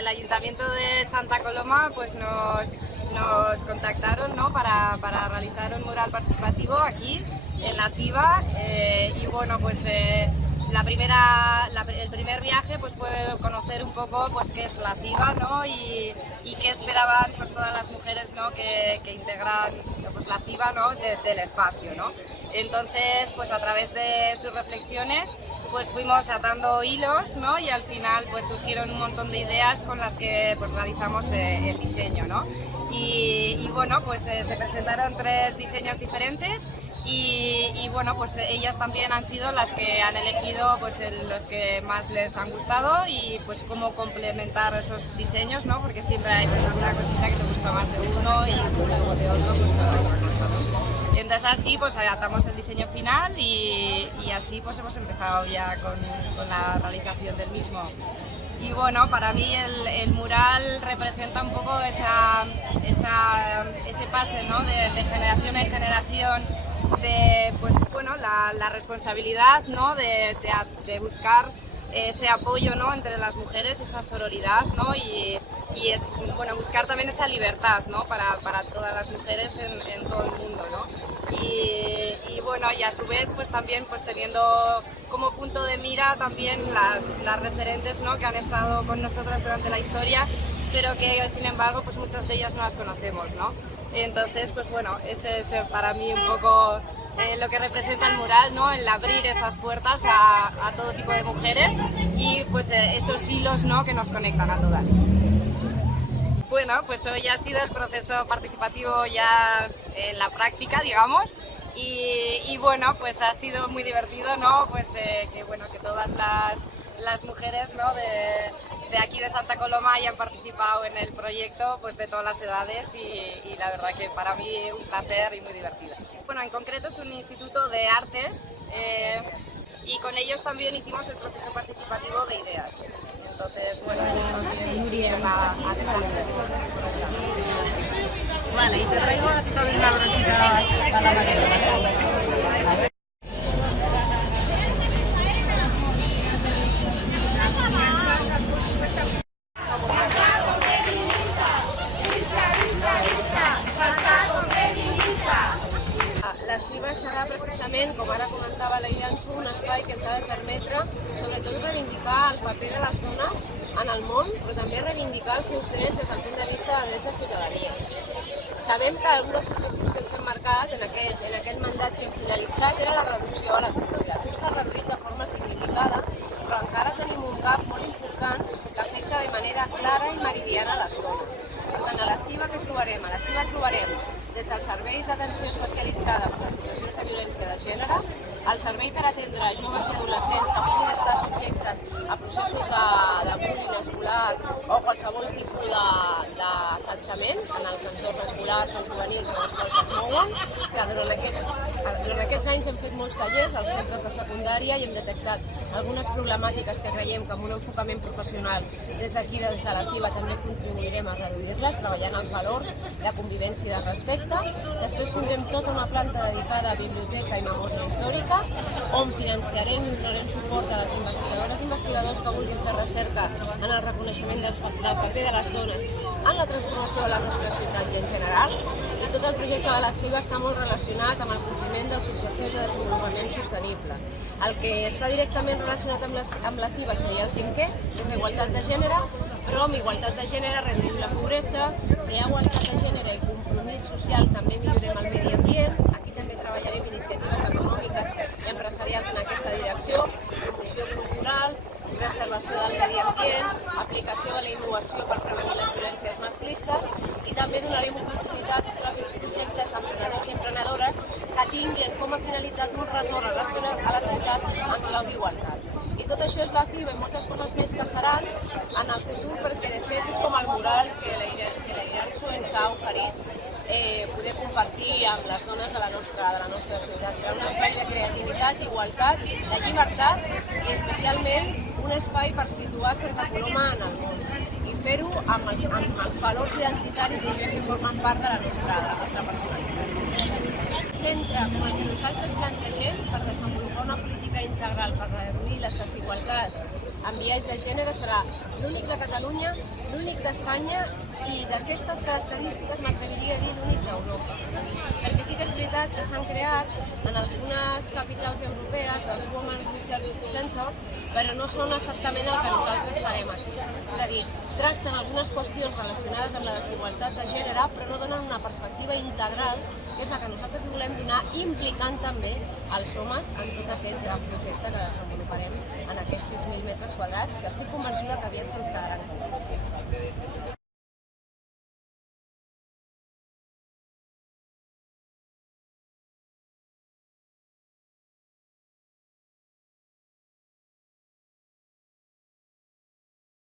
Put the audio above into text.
el Ayuntamiento de Santa Coloma pues nos contactaron, ¿no? para realizar un mural participativo aquí en la CIVA y bueno, pues el primer viaje pues fue conocer un poco pues qué es la CIVA, ¿no? y qué esperaban pues todas las mujeres, ¿no? que integran pues la CIVA, ¿no? del espacio, ¿no? Entonces pues a través de sus reflexiones pues fuimos atando hilos, ¿no? Y al final pues surgieron un montón de ideas con las que pues realizamos el diseño, ¿no? Y bueno, pues se presentaron 3 diseños diferentes. Y bueno, pues ellas también han sido las que han elegido pues los que más les han gustado y pues cómo complementar esos diseños, ¿no? Porque siempre hay pues alguna cosita que te gusta más de uno y luego de otro pues otra cosa, ¿no? Y entonces así pues atamos el diseño final y así pues hemos empezado ya con la realización del mismo. Y bueno, para mí el mural representa un poco ese pase, ¿no? de generación en generación, de pues, bueno, la responsabilidad, ¿no? de buscar ese apoyo, ¿no? entre las mujeres, esa sororidad, ¿no? y bueno, buscar también esa libertad, ¿no? para todas las mujeres en todo el mundo, ¿no? Y bueno, y a su vez pues también pues teniendo como punto de mira también las referentes, ¿no? que han estado con nosotras durante la historia, pero que sin embargo pues muchas de ellas no las conocemos, ¿no? Entonces pues bueno, ese es para mí un poco lo que representa el mural, ¿no? El abrir esas puertas a todo tipo de mujeres y pues esos hilos, ¿no? que nos conectan a todas. Bueno, pues hoy ha sido el proceso participativo ya en la práctica, digamos, y bueno, pues ha sido muy divertido, ¿no? Pues que bueno, que todas las mujeres, ¿no? de aquí de Santa Coloma hayan participado en el proyecto, pues de todas las edades y la verdad que para mí un placer y muy divertido. Bueno, en concreto es un instituto de artes y con ellos también hicimos el proceso participativo de ideas. Entonces, bueno, Vale, y te traigo a ti también una brochita a la María. La CIVA serà precisament, com ara comentava la Iranxo, un espai que ens ha de permetre sobretot reivindicar el paper de les dones en el món, però també reivindicar els seus drets des del punt de vista de drets de ciutadania. Sabem que un dels objectius que ens hem marcat en aquest mandat que hem finalitzat era la reducció de l'atur. L'atur s'ha reduït de forma significada, però encara tenim un gap molt important que afecta de manera clara i meridiana a les dones. Per tant, a la CIVA què trobarem? A la CIVA trobarem des dels serveis d'atenció especialitzada per a situacions de violència de gènere, el servei per atendre joves i adolescents que puguin estar subjectes a processos de bullying escolar o qualsevol tipus d'assetjament en els entorns escolars o juvenils en els quals es mouen, que durant aquests anys hem fet molts tallers als centres de secundària i hem detectat algunes problemàtiques que creiem que amb un enfocament professional des d'aquí, des de la CIVA, també contribuirem a reduir-les, treballant els valors de convivència i de respecte. Després tindrem tota una planta dedicada a biblioteca i memòria històrica, on financiarem i donarem suport a les investigadores i investigadors que vulguin fer recerca en el reconeixement del paper de les dones en la transformació de la nostra ciutat i en general. I tot el projecte de la CIVA està molt relacionat amb el compliment dels objectius de desenvolupament sostenible. El que està directament relacionat amb la CIVA seria el 5è, que és la igualtat de gènere, però amb igualtat de gènere reduïm la pobresa, si hi ha igualtat de gènere i compromís social també millorem el medi ambient, aquí també treballarem iniciatives econòmiques i empresarials en aquesta direcció, promoció cultural, preservació del medi ambient, aplicació de la innovació per prevenir les violències masclistes i també donarem oportunitats a aquests projectes d'emprenedors i emprenedores que tinguin com a finalitat un retorn a la ciutat en clau d'igualtat. I tot això és la CIVA i moltes coses més que seran en el futur, perquè de fet és com el mural que la Iranxo ens ha oferit poder compartir amb les dones de la nostra ciutat. Serà un espai de creativitat, igualtat, de llibertat i especialment un espai per situar Santa Coloma en el món i fer-ho amb els valors identitaris que formen part de la nostra personalitat. Centre com el que nosaltres plantegem per desenvolupar una política política integral per reduir les desigualtats en biaix de gènere serà l'únic de Catalunya, l'únic d'Espanya i d'aquestes característiques m'atreviria a dir l'únic d'Europa. Perquè sí que és veritat que s'han creat en algunes capitals europees els Women Research Center, però no són exactament el que nosaltres farem aquí. És a dir, tracten algunes qüestions relacionades amb la desigualtat de gènere, però no donen una perspectiva integral, que és la que nosaltres volem donar, implicant també els homes en tot aquest gran projecte que desenvoluparem en aquests 6.000 metres quadrats, que estic convençuda que aviat se'ns quedaran curts.